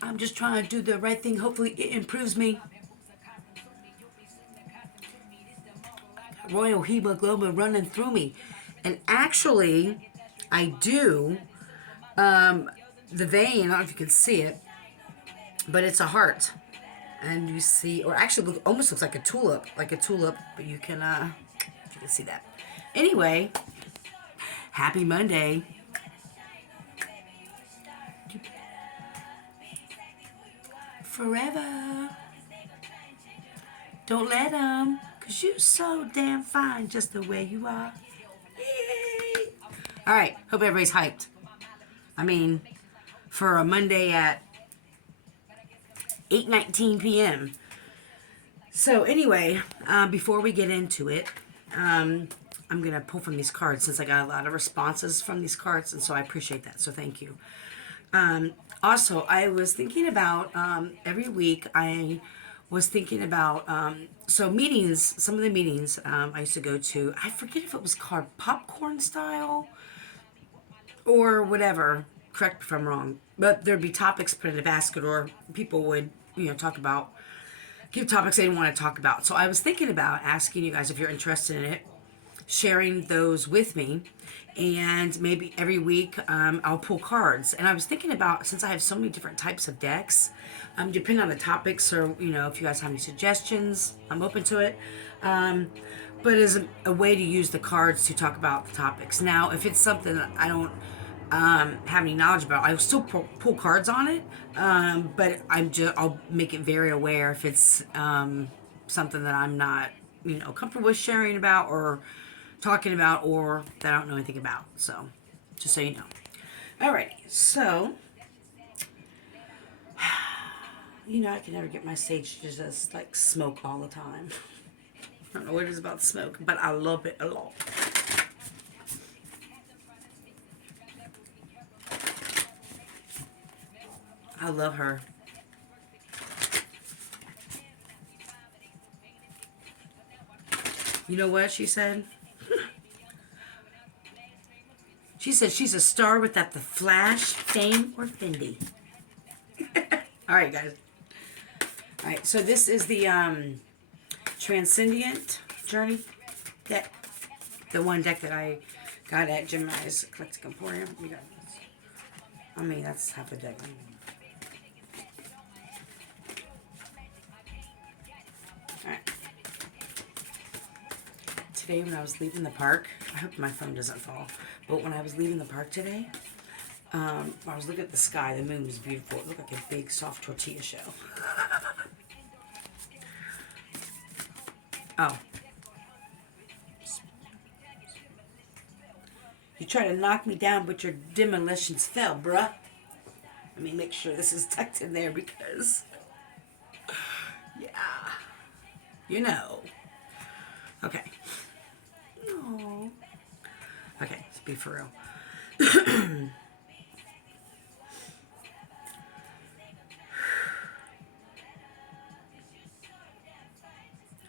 I'm just trying to do the right thing. Hopefully it improves me. Royal hemoglobin running through me. And actually, I do. The vein, I don't know if you can see it, but it's a heart. And you see, or actually almost looks like a tulip, but you can, if you can see that. Anyway, happy Monday. Forever. Don't let them, because you're so damn fine just the way you are. Yay. All right, hope everybody's hyped. I mean, for a Monday at 8:19 p.m. So anyway, before we get into it, I'm going to pull from these cards since I got a lot of responses from these cards, and so I appreciate that, so thank you. Also, I was thinking about every week I was thinking about so meetings, some of the meetings I used to go to, I forget if it was called popcorn style or whatever, correct me if I'm wrong, but there'd be topics put in a basket, or people would, talk about, give topics they didn't want to talk about. So I was thinking about asking you guys if you're interested in it, sharing those with me, and maybe every week I'll pull cards. And I was thinking about, since I have so many different types of decks, depending on the topics, or if you guys have any suggestions, I'm open to it. But as a way to use the cards to talk about the topics. Now, if it's something that I don't have any knowledge about, I will still pull cards on it. But I'll make it very aware if it's something that I'm not, comfortable with sharing about or talking about, or that I don't know anything about. So, just so you know. Alrighty, so I can never get my sage to just like smoke all the time. I don't know what it is about smoke, but I love it a lot. I love her. You know what she said? She said she's a star without the flash, fame, or Fendi. All right, guys. All right, so this is the Transcendent Journey deck. The one deck that I got at Gemini's Eclectic Emporium. We got this. I mean, that's half a deck. Alright. Today when I was leaving the park, I hope my phone doesn't fall, but when I was leaving the park today, I was looking at the sky. The moon was beautiful. It looked like a big soft tortilla shell. Oh. You try to knock me down, but your demolitions fell, bruh. Let me make sure this is tucked in there because, yeah, Okay. Oh. Okay, let's be for real.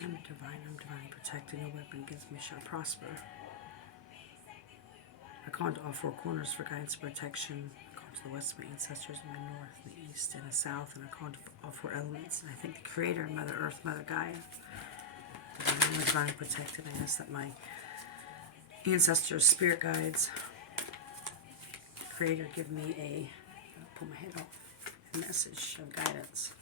I'm divine, protecting. No weapon against me shall prosper. I call to all four corners for guidance and protection. I call to the west, my ancestors, in the north, and the east, and the south, and I call to all four elements. And I thank the Creator, Mother Earth, Mother Gaia. I'm divinely protected. I ask that my ancestors, spirit guides, Creator, give me I'll pull my head off, a message of guidance.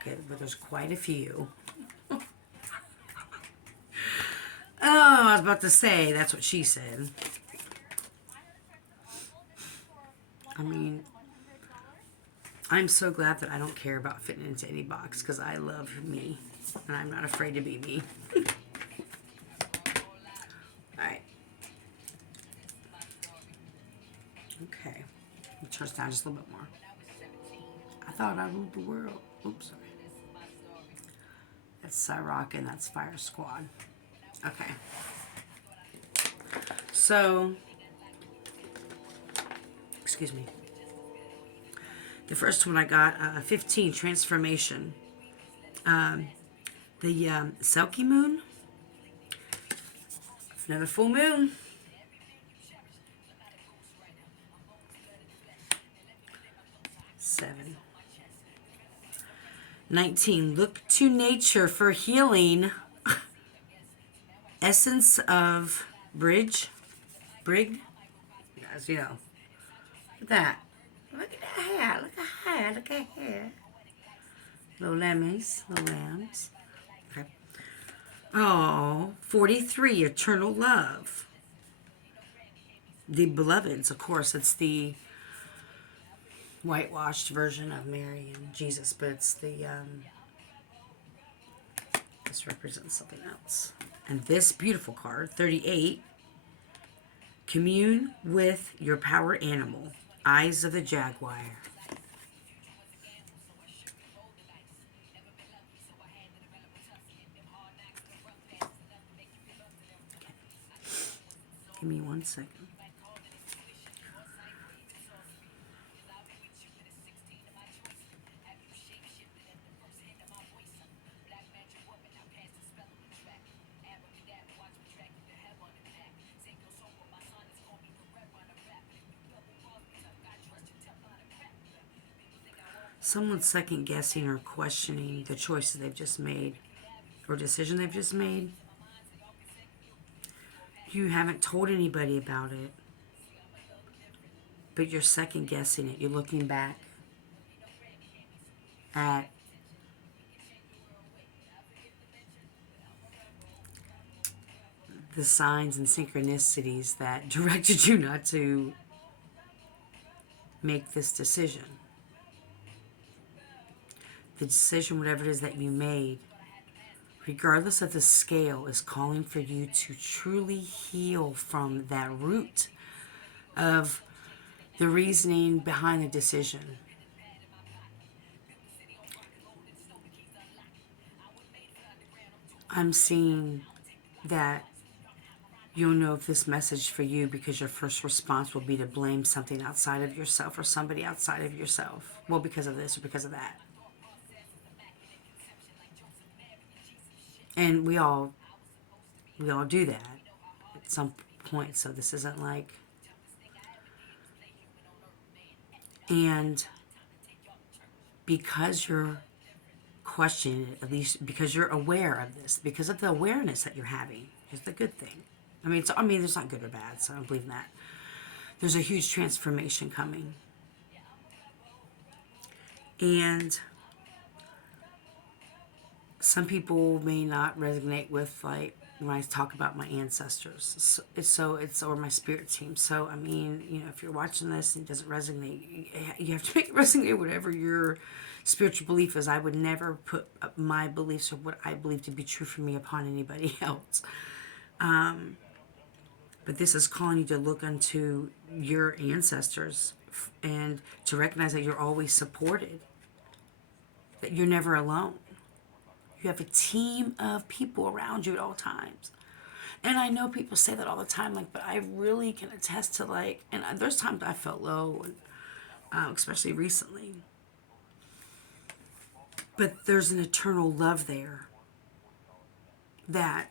Okay, but there's quite a few. Oh, I was about to say, that's what she said. I mean, I'm so glad that I don't care about fitting into any box, because I love me, and I'm not afraid to be me. Alright. Okay. Let me turn this down just a little bit more. I thought I ruled the world. Oops, sorry. That's Cyrock, and that's Fire Squad. Okay. So, excuse me. The first one I got, 15, transformation. The Selkie moon, another full moon. 7. 19, look to nature for healing. Essence of Brig. As you know. Look at that. Look at that hair. Look at hair. Look at hair. Little lemons. Little lambs. Okay. Oh, 43, eternal love. The beloveds, of course. It's the whitewashed version of Mary and Jesus, but it's the this represents something else. And this beautiful card, 38, commune with your power animal, eyes of the jaguar. Okay. Give me 1 second. Someone's second guessing or questioning the choices they've just made or decision they've just made. You haven't told anybody about it, but you're second guessing it. You're looking back at the signs and synchronicities that directed you not to make this decision. The decision, whatever it is that you made, regardless of the scale, is calling for you to truly heal from that root of the reasoning behind the decision. I'm seeing that you'll know if this message for you because your first response will be to blame something outside of yourself or somebody outside of yourself. Well, because of this or because of that. And we all do that at some point, so this isn't like... And because you're questioning it, at least because you're aware of this, because of the awareness that you're having, is the good thing. I mean, there's not good or bad, so I don't believe in that. There's a huge transformation coming. And some people may not resonate with, like, when I talk about my ancestors. It's or my spirit team. So, I mean, you know, if you're watching this and it doesn't resonate, you have to make it resonate whatever your spiritual belief is. I would never put my beliefs or what I believe to be true for me upon anybody else. But this is calling you to look unto your ancestors and to recognize that you're always supported, that you're never alone. You have a team of people around you at all times. And I know people say that all the time, like, but I really can attest to, like, and there's times I felt low, and especially recently. But there's an eternal love there that,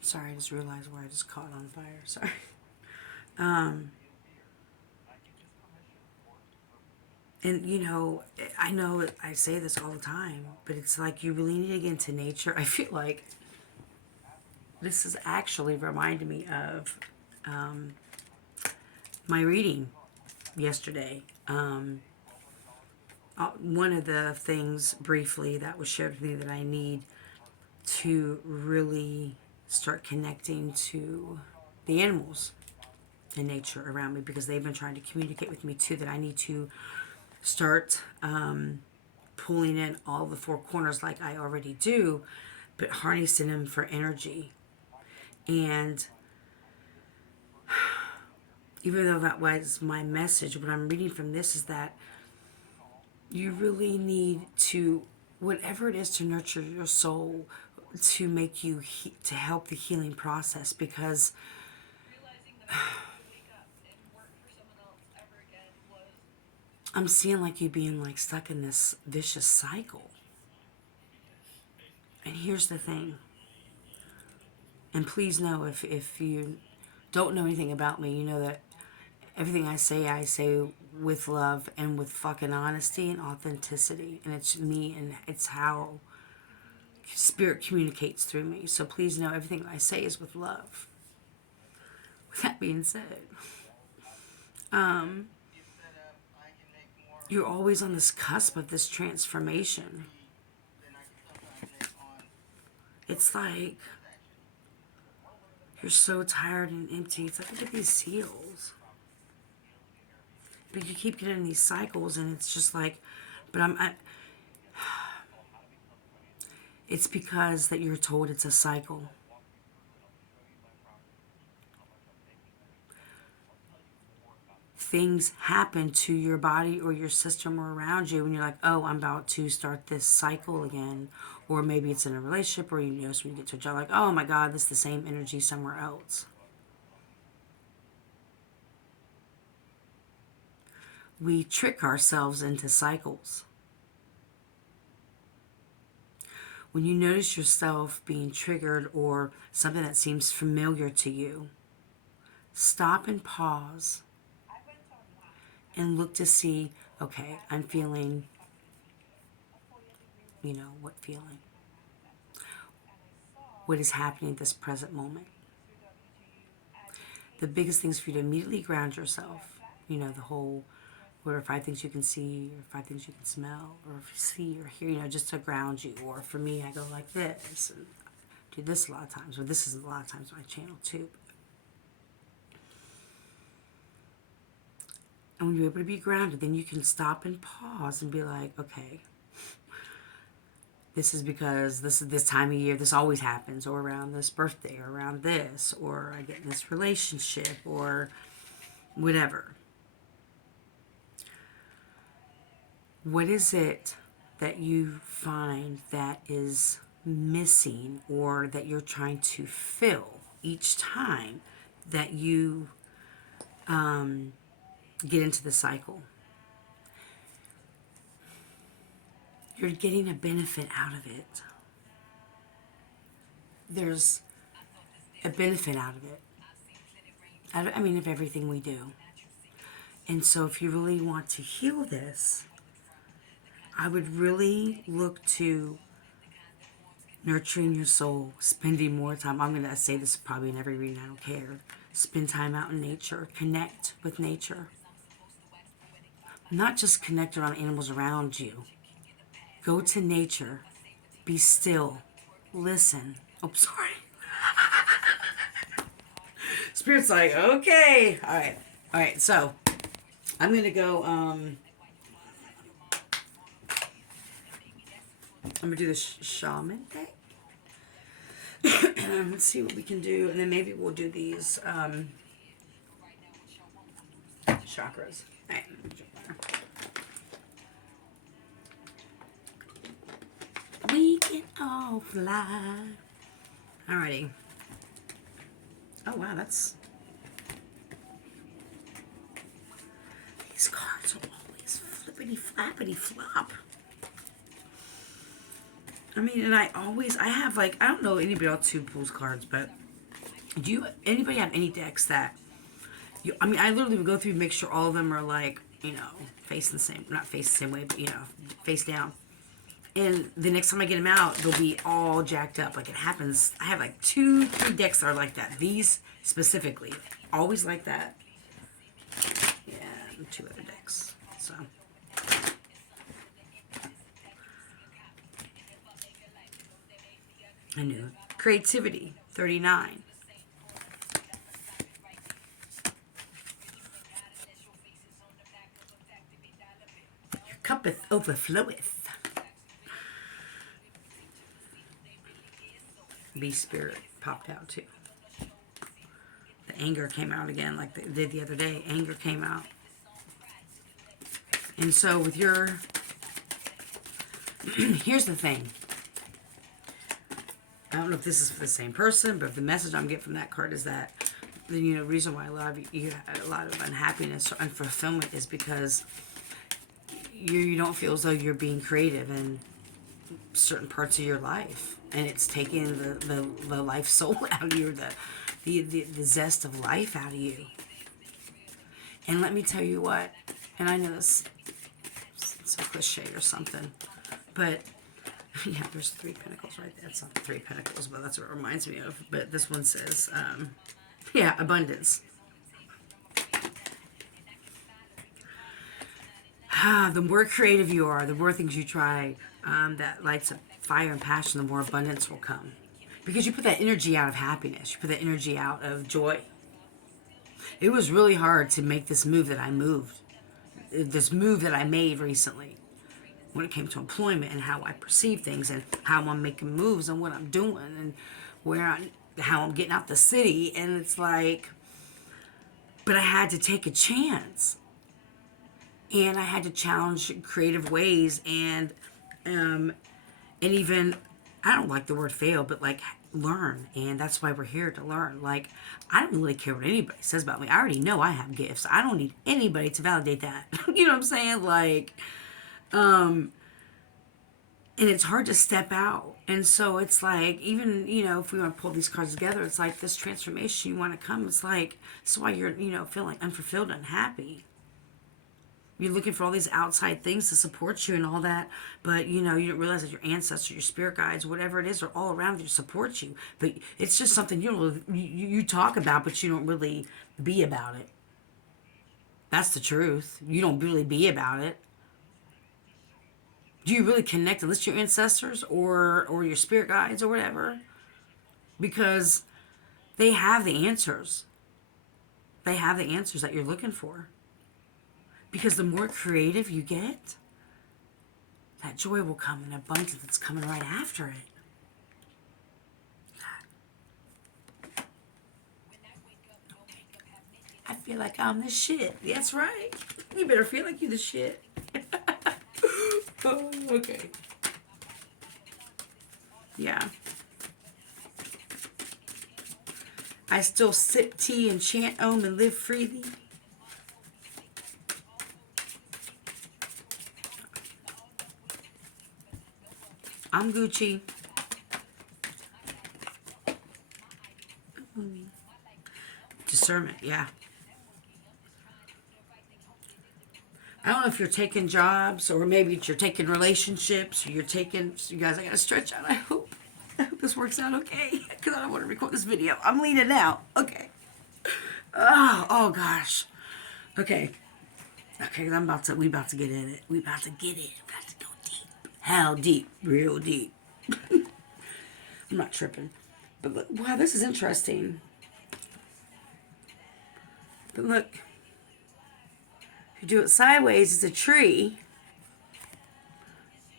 sorry, I just realized where I just caught on fire, sorry. And, you know I say this all the time, but it's like you really need to get into nature. I feel like this is actually reminding me of my reading yesterday. One of the things briefly that was shared with me that I need to really start connecting to the animals in nature around me, because they've been trying to communicate with me too, that I need to start pulling in all the four corners like I already do, but harnessing them for energy. And even though that was my message, what I'm reading from this is that you really need to, whatever it is to nurture your soul, to make you, to help the healing process, because I'm seeing like you being like stuck in this vicious cycle. And here's the thing. And please know, if you don't know anything about me, you know that everything I say with love and with fucking honesty and authenticity. And it's me and it's how spirit communicates through me. So please know everything I say is with love. With that being said, you're always on this cusp of this transformation. It's like you're so tired and empty. It's like, look at these seals. But you keep getting these cycles, and it's just like, but it's because that you're told it's a cycle. Things happen to your body or your system or around you, and you're like, oh, I'm about to start this cycle again. Or maybe it's in a relationship, or you notice when you get to a job, like, oh my God, this is the same energy somewhere else. We trick ourselves into cycles. When you notice yourself being triggered or something that seems familiar to you, stop and pause and look to see, okay, I'm feeling, what feeling? What is happening at this present moment? The biggest thing is for you to immediately ground yourself. The whole, what are 5 things you can see, or 5 things you can smell, or see or hear, just to ground you. Or for me, I go like this, and do this a lot of times, or this is a lot of times my channel too. And when you're able to be grounded, then you can stop and pause and be like, okay, this is because this is this time of year, this always happens, or around this birthday, or around this, or I get in this relationship, or whatever. What is it that you find that is missing, or that you're trying to fill each time that you get into the cycle? You're getting a benefit out of it. There's a benefit out of it. I mean, of everything we do. And so if you really want to heal this, I would really look to nurturing your soul, spending more time. I'm going to say this probably in every reading, I don't care. Spend time out in nature. Connect with nature. Not just connect around animals around you. Go to nature. Be still. Listen. Oh, sorry. Spirit's like, okay. All right. So, I'm going to go, I'm going to do the shaman deck. Let's see what we can do. And then maybe we'll do these chakras. All right. We can all fly. Alrighty. Oh wow, that's... These cards are always flippity flappity flop. I mean, and I have like, I don't know anybody else who pulls cards, but anybody have any decks that I literally would go through and make sure all of them are like, facing the same, not facing the same way, but face down. And the next time I get them out, they'll be all jacked up. Like, it happens. I have like 2-3 decks that are like that. These specifically, always like that. Yeah, and 2 other decks. So. I knew it. Creativity, 39. Your cup overfloweth. Beast Spirit popped out too. The anger came out again like they did the other day. Anger came out. And so with your... Here's the thing. I don't know if this is for the same person, but the message I'm getting from that card is that the reason why a lot of unhappiness or unfulfillment is because you don't feel as though you're being creative in certain parts of your life, and it's taking the life soul out of you, the zest of life out of you. And let me tell you what, and I know this it's a cliche or something, but yeah, there's three pentacles right there. It's not three pentacles, but that's what it reminds me of. But this one says, yeah, abundance. The more creative you are, the more things you try that lights up fire and passion, the more abundance will come. Because you put that energy out of happiness. You put that energy out of joy. It was really hard to make this move that I made recently when it came to employment and how I perceive things and how I'm making moves and what I'm doing and how I'm getting out the city. And it's like, but I had to take a chance. And I had to challenge creative ways and even, I don't like the word fail, but like learn. And that's why we're here, to learn. Like, I don't really care what anybody says about me. I already know I have gifts. I don't need anybody to validate that. You know what I'm saying? Like, and it's hard to step out. And so it's like, even, if we want to pull these cards together, it's like this transformation you want to come. It's like, that's why you're, feeling unfulfilled, unhappy. You're looking for all these outside things to support you and all that, but you don't realize that your ancestors, your spirit guides, whatever it is, are all around you to support you. But it's just something you talk about, but you don't really be about it. That's the truth. You don't really be about it. Do you really connect, unless your ancestors or your spirit guides or whatever? Because they have the answers. They have the answers that you're looking for. Because the more creative you get, that joy will come in abundance that's coming right after it. I feel like I'm the shit. That's right. You better feel like you the shit. Oh, okay. Yeah. I still sip tea and chant Om and live freely. I'm Gucci. Discernment, yeah. I don't know if you're taking jobs or maybe you're taking relationships or you're taking, you guys, I gotta stretch out. I hope this works out okay because I don't want to record this video. I'm leaning out. Okay. Oh gosh. Okay. Okay, we about to get in it. We about to get it. We about to go deep. How deep? Real deep. I'm not tripping. But look, wow, this is interesting. But look, if you do it sideways, it's a tree.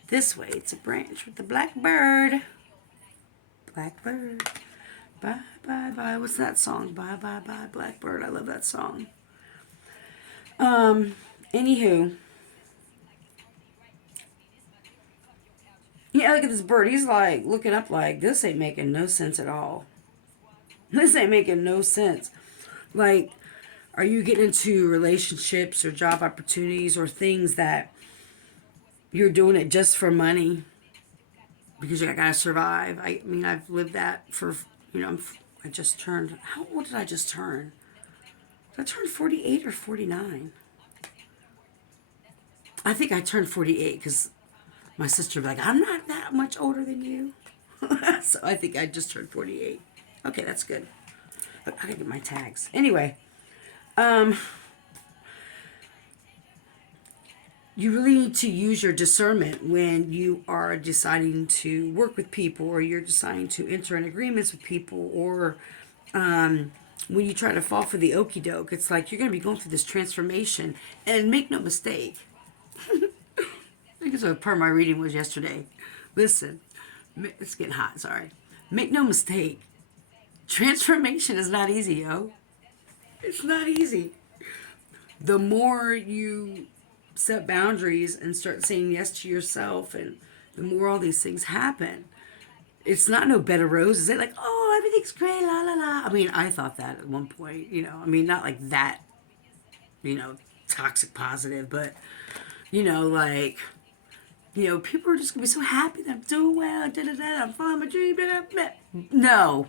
This way, it's a branch with the black bird. Blackbird. Bye, bye, bye. What's that song? Bye, bye, bye, Blackbird. I love that song. Anywho. Yeah, look at this bird. He's like looking up like, this ain't making no sense at all. This ain't making no sense. Like, are you getting into relationships or job opportunities or things that you're doing it just for money? Because I gotta survive. I mean, I've lived that for, I just turned, how old did I just turn? Did I turn 48 or 49? I think I turned 48 because my sister would be like, I'm not that much older than you. So I think I just turned 48. Okay, that's good. I gotta get my tags. Anyway, you really need to use your discernment when you are deciding to work with people or you're deciding to enter in agreements with people or when you try to fall for the okie doke. It's like you're going to be going through this transformation, and make no mistake. I think it's a part of my reading was yesterday. Listen, it's getting hot, sorry. Make no mistake. Transformation is not easy, yo. It's not easy. The more you set boundaries and start saying yes to yourself, and the more all these things happen, it's not no bed of roses. They're like, oh, everything's great, la la la. I mean, I thought that at one point, I mean, not like that, toxic positive, but you know, like, you know, people are just going to be so happy that I'm doing well, da-da-da, I'm following my dream, da-da-da. No.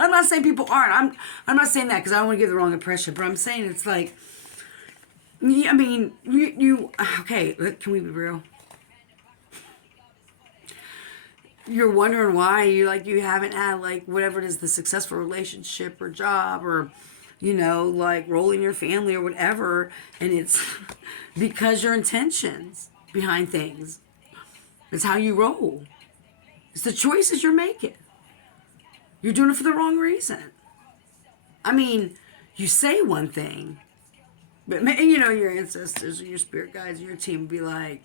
I'm not saying people aren't. I'm not saying that because I don't want to give the wrong impression, but I'm saying it's like, I mean, okay, can we be real? You're wondering why you haven't had like whatever it is, the successful relationship or job or, you know, like rolling your family or whatever, and it's because your intentions behind things. It's how you roll. It's the choices you're making. You're doing it for the wrong reason. I mean, you say one thing, but you know, your ancestors or your spirit guides, your team be like,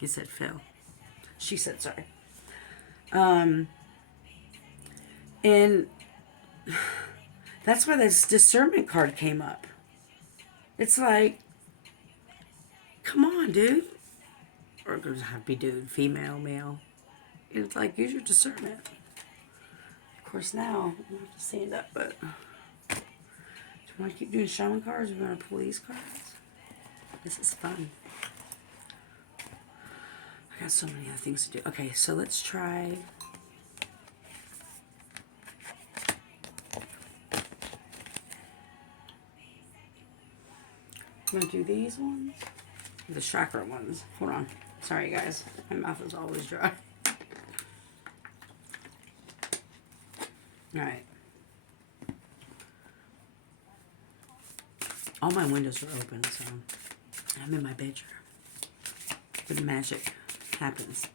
he said Phil. She said sorry. And that's why this discernment card came up. It's like, come on, dude. Or it doesn't have to be dude, female, male. It's like, use your discernment. Of course, now, I'm going to have to stand up, but do you want to keep doing shaman cards or do you want to pull these cards? This is fun. I got so many other things to do. Okay, so let's try. I'm going to do these ones. The chakra ones. Hold on. Sorry, guys. My mouth is always dry. Alright. All my windows are open, so I'm in my bedroom. But the magic happens.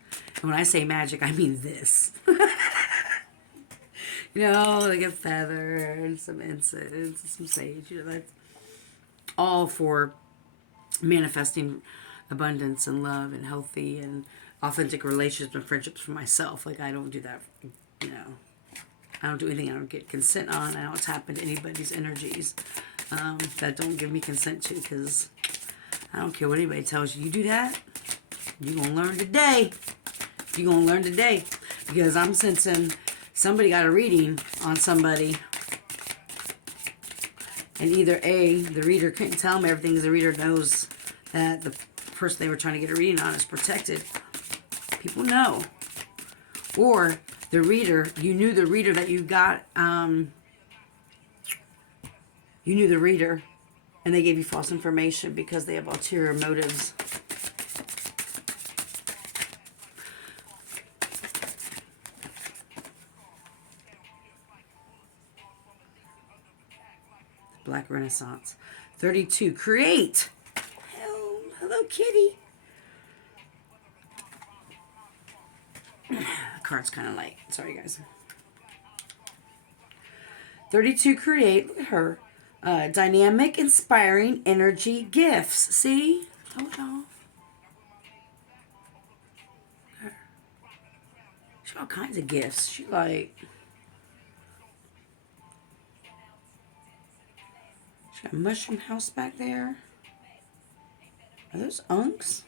And when I say magic, I mean this. You know, like a feather and some incense and some sage. You know, that's all for manifesting abundance and love and healthy and authentic relationships and friendships for myself. Like, I don't do that, you know. I don't do anything I don't get consent on. I don't tap into anybody's energies that don't give me consent to, because I don't care what anybody tells you. You do that, you're going to learn today. You're going to learn today. Because I'm sensing somebody got a reading on somebody. And either A, the reader couldn't tell them everything because the reader knows that the person they were trying to get a reading on is protected. People know. Or the reader, you knew the reader that you got, you knew the reader and they gave you false information because they have ulterior motives. Black Renaissance. 32. Create. Hello, kitty. The card's kind of light. Sorry, guys. 32. Create. Look at her. Dynamic, inspiring energy gifts. See? Hold on. She got all kinds of gifts. She like... She got a mushroom house back there. Are those unks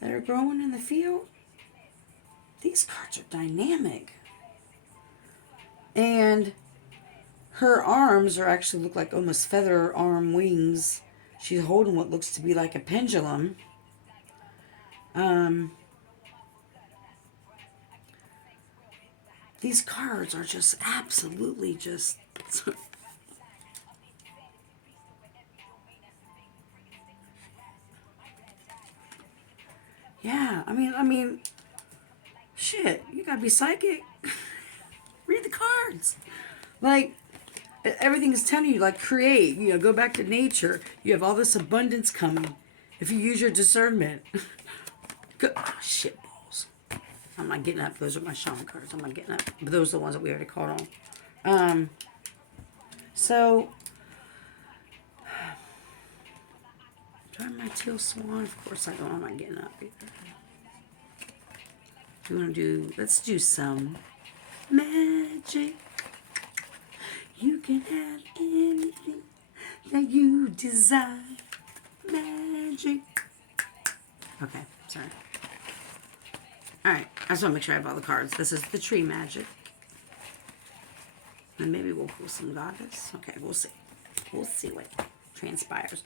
that are growing in the field? These cards are dynamic. And her arms are actually look like almost feather arm wings. She's holding what looks to be like a pendulum. These cards are just absolutely just... Yeah, I mean, shit, you gotta be psychic. Read the cards. Like, everything is telling you, like, create, you know, go back to nature. You have all this abundance coming if you use your discernment. Oh, shit balls. I'm not getting up. Those are my shaman cards. I'm not getting up. But those are the ones that we already called on. So, do I have my teal swan? Of course I don't. I'm not getting up either. Do you want to do, let's do some magic. You can have anything that you desire. Magic. Okay, sorry. Alright, I just want to make sure I have all the cards. This is the tree magic. And maybe we'll pull some goddess. Okay, we'll see. We'll see what transpires.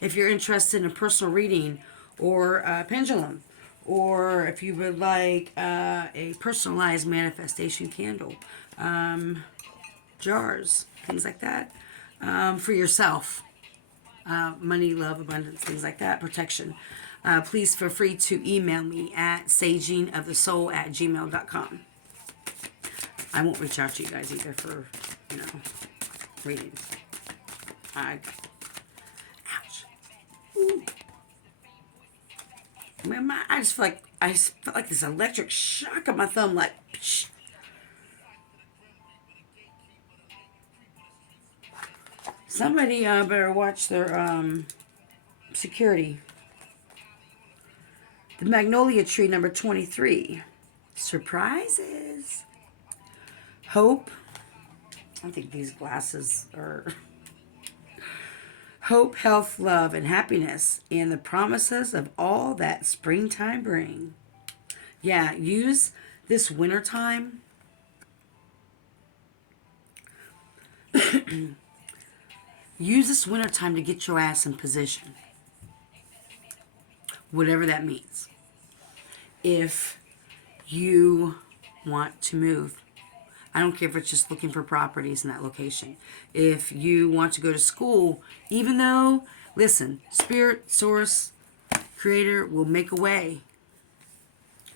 If you're interested in a personal reading or a pendulum, or if you would like a personalized manifestation candle, jars, things like that, for yourself, money, love, abundance, things like that, protection, please feel free to email me at sagingofthesoul@gmail.com. I won't reach out to you guys either for, readings. Ouch. Ooh. Man, I just felt like this electric shock on my thumb, like, psh. Somebody better watch their security. The magnolia tree, number 23. Surprises. Hope. I think these glasses are... Hope, health, love, and happiness, and the promises of all that springtime bring. Yeah, use this wintertime. Use this wintertime to get your ass in position. Whatever that means. If you want to move, I don't care if it's just looking for properties in that location. If you want to go to school, even though, listen, Spirit, Source, Creator will make a way.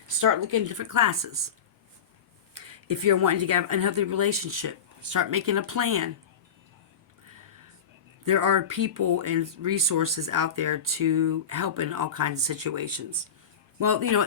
Start looking at different classes. If you're wanting to have an unhealthy relationship, start making a plan. There are people and resources out there to help in all kinds of situations. Well,